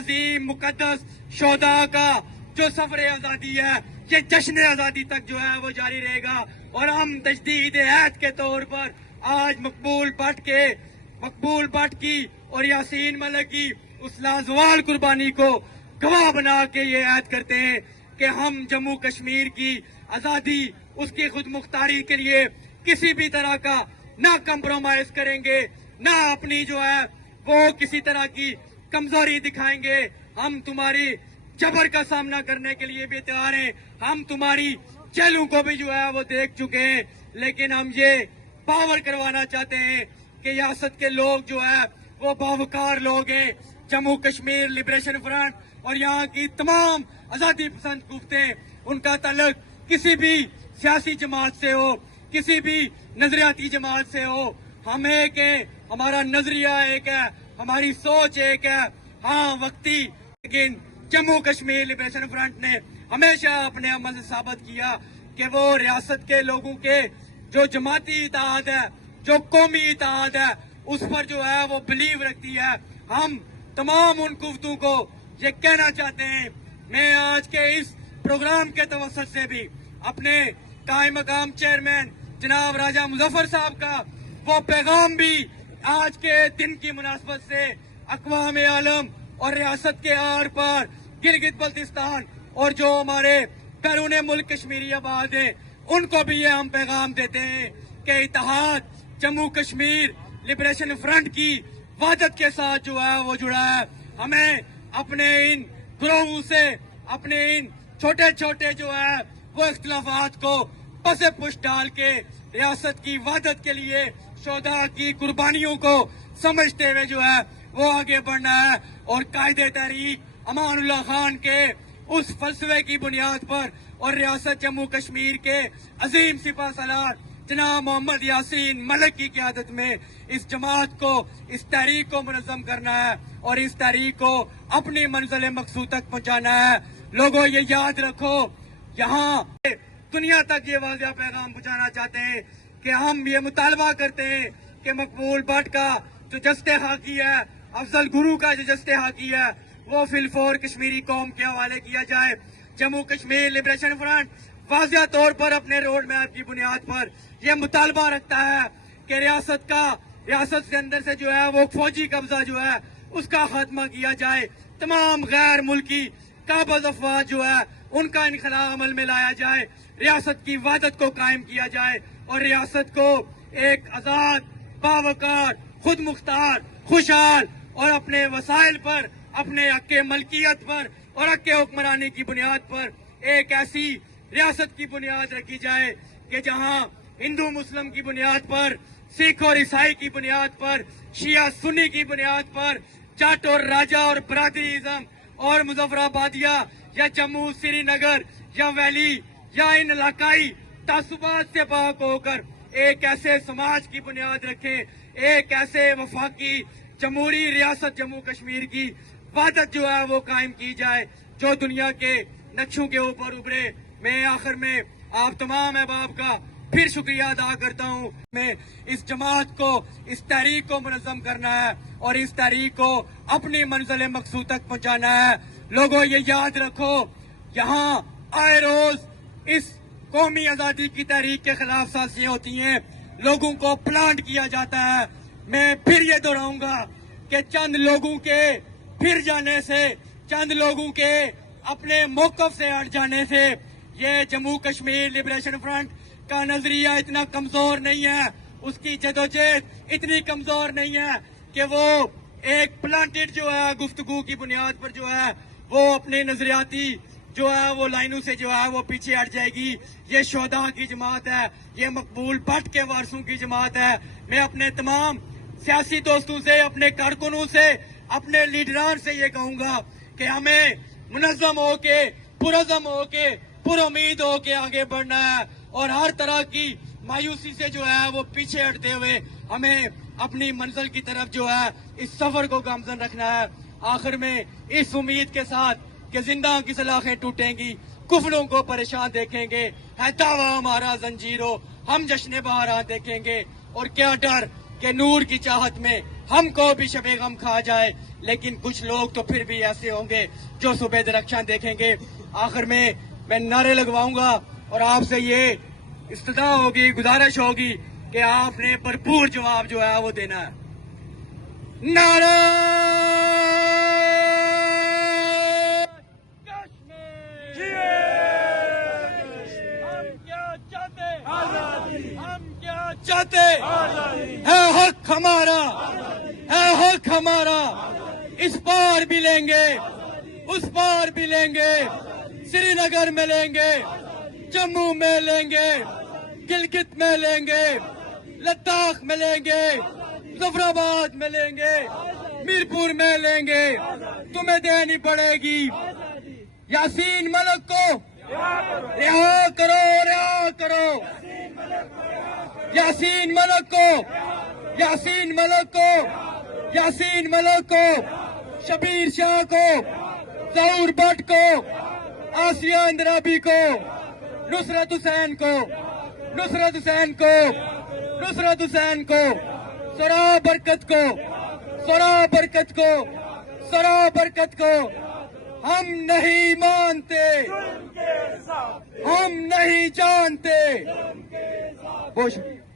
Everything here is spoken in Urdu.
عظیم مقدس شہداء کا جو سفر آزادی ہے یہ جشن آزادی تک جو ہے وہ جاری رہے گا، اور ہم تجدید عہد کے طور پر آج مقبول بٹ کی اور یاسین ملک کی اس لازوال قربانی کو گواہ بنا کے یہ عہد کرتے ہیں کہ ہم جموں کشمیر کی آزادی، اس کی خود مختاری کے لیے کسی بھی طرح کا نہ کمپرومائز کریں گے، نہ اپنی جو ہے وہ کسی طرح کی کمزوری دکھائیں گے۔ ہم تمہاری جبر کا سامنا کرنے کے لیے بھی تیار ہیں، ہم تمہاری جیلوں کو بھی جو ہے وہ دیکھ چکے ہیں، لیکن ہم یہ پاور کروانا چاہتے ہیں کہ ریاست کے لوگ جو ہے وہ باوقار لوگ ہیں۔ جموں کشمیر لبریشن فرنٹ اور یہاں کی تمام آزادی پسند قوتیں، ان کا تعلق کسی بھی سیاسی جماعت سے ہو، کسی بھی نظریاتی جماعت سے ہو، ہم ایک ہیں، ہمارا نظریہ ایک ہے، ہماری سوچ ایک ہے۔ ہاں وقتی، لیکن جموں کشمیر لبریشن فرنٹ نے ہمیشہ اپنے عمل سے ثابت کیا کہ وہ ریاست کے لوگوں کے جو جماعتی اتحاد ہے، جو قومی اتحاد ہے، اس پر جو ہے وہ بلیو رکھتی ہے۔ ہم تمام ان قوتوں کو یہ کہنا چاہتے ہیں، میں آج کے اس پروگرام کے توسط سے بھی اپنے قائم مقام چیئرمین جناب راجہ مظفر صاحب کا وہ پیغام بھی آج کے دن کی مناسبت سے اقوام عالم اور ریاست کے آر پار گلگت بلتستان اور جو ہمارے بیرون ملک کشمیری آباد ہیں ان کو بھی یہ ہم پیغام دیتے ہیں کہ اتحاد جموں کشمیر لبریشن فرنٹ کی وحدت کے ساتھ جو ہے وہ جڑا ہے۔ ہمیں اپنے ان گروہوں سے، اپنے ان چھوٹے چھوٹے جو ہے وہ اختلافات کو پس پش ڈال کے ریاست کی وحدت کے لیے شہداء کی قربانیوں کو سمجھتے ہوئے جو ہے وہ آگے بڑھنا ہے، اور قائد تحریک امان اللہ خان کے اس فلسفے کی بنیاد پر اور ریاست جموں کشمیر کے عظیم سپاہ سالار جناب محمد یاسین ملک کی قیادت میں اس جماعت کو، اس تحریک کو منظم کرنا ہے اور اس تحریک کو اپنی منزل مقصود تک پہنچانا ہے۔ لوگوں یہ یاد رکھو، یہاں دنیا تک یہ واضح پیغام پہنچانا چاہتے ہیں کہ ہم یہ مطالبہ کرتے ہیں کہ مقبول بٹ کا جو جسد خاکی ہے، افضل گرو کا جو جسد خاکی ہے، وہ فی الفور کشمیری قوم کے حوالے کیا جائے۔ جموں کشمیر لبریشن فرنٹ واضح طور پر اپنے روڈ میپ کی بنیاد پر یہ مطالبہ رکھتا ہے کہ ریاست کے اندر سے جو ہے وہ فوجی قبضہ جو ہے اس کا خاتمہ کیا جائے، تمام غیر ملکی قابض افواج جو ہے ان کا انخلا عمل میں لایا جائے، ریاست کی وحدت کو قائم کیا جائے اور ریاست کو ایک آزاد، باوقار، خود مختار، خوشحال اور اپنے وسائل پر، اپنے حق ملکیت پر اور حق حکمرانی کی بنیاد پر ایک ایسی ریاست کی بنیاد رکھی جائے کہ جہاں ہندو مسلم کی بنیاد پر، سکھ اور عیسائی کی بنیاد پر، شیعہ سنی کی بنیاد پر، جٹ اور راجہ اور برادری ازم اور مظفر آبادیہ یا جموں سری نگر یا ویلی یا ان علاقائی تعصبات سے پاک ہو کر ایک ایسے سماج کی بنیاد رکھیں، ایک ایسے وفاقی جمہوری ریاست جموں کشمیر کی وحدت جو ہے وہ قائم کی جائے جو دنیا کے نقشوں کے اوپر ابھرے۔ میں آخر میں آپ تمام احباب کا پھر شکریہ ادا کرتا ہوں۔ میں اس جماعت کو، اس تحریک کو منظم کرنا ہے اور اس تحریک کو اپنی منزل مقصود تک پہنچانا ہے۔ لوگوں یہ یاد رکھو، یہاں آئے روز اس قومی آزادی کی تحریک کے خلاف سازیاں ہوتی ہیں، لوگوں کو پلانٹ کیا جاتا ہے۔ میں پھر یہ دہراؤں گا کہ چند لوگوں کے پھر جانے سے، چند لوگوں کے اپنے موقف سے ہٹ جانے سے یہ جموں کشمیر لبریشن فرنٹ کا نظریہ اتنا کمزور نہیں ہے، اس کی جدوجہد اتنی کمزور نہیں ہے کہ وہ ایک پلانٹڈ جو ہے گفتگو کی بنیاد پر جو ہے وہ اپنے نظریاتی جو ہے وہ لائنوں سے جو ہے وہ پیچھے ہٹ جائے گی۔ یہ شہداء کی جماعت ہے، یہ مقبول بٹ کے وارثوں کی جماعت ہے۔ میں اپنے تمام سیاسی دوستوں سے، اپنے کارکنوں سے، اپنے لیڈران سے یہ کہوں گا کہ ہمیں منظم ہو کے، پرعزم ہو کے، پر امید ہو کے آگے بڑھنا ہے اور ہر طرح کی مایوسی سے جو ہے وہ پیچھے ہٹتے ہوئے ہمیں اپنی منزل کی طرف جو ہے اس سفر کو گامزن رکھنا ہے۔ آخر میں اس امید کے ساتھ کہ زندہ کی سلاخیں ٹوٹیں گی، کفروں کو پریشان دیکھیں گے، ہے دعویٰ ہمارا زنجیروں، ہم جشن بہاران دیکھیں گے، اور کیا ڈر کہ نور کی چاہت میں ہم کو بھی شب غم کھا جائے، لیکن کچھ لوگ تو پھر بھی ایسے ہوں گے جو صبح درخشاں دیکھیں گے۔ آخر میں نعرے لگواؤں گا اور آپ سے یہ استدعا ہوگی، گزارش ہوگی کہ آپ نے بھرپور جواب جو ہے وہ دینا ہے۔ نعرہ کشمیر! ہم کیا چاہتے؟ ہم کیا چاہتے؟ ہے حق ہمارا، ہے حق ہمارا، اس پار بھی لیں گے، اس پار بھی لیں گے، سری نگر میں لیں گے، جموں میں لیں گے، گلگت میں لیں گے، لداخ میں لیں گے، ظفر آباد میں لیں گے، میرپور میں لیں گے، تمہیں دینی پڑے گی۔ یاسین ملک کو رہا کرو، رہا کرو، یاسین ملک کو، یاسین ملک کو، یاسین ملک کو، شبیر شاہ کو، ظہور بٹ کو، آسیہ اندرابی کو، نصرت حسین کو، نصرت حسین کو، نصرت حسین کو، سرا برکت کو، سرا برکت کو، سرا برکت کو ہم نہیں مانتے، ہم نہیں جانتے۔ بہت شکریہ۔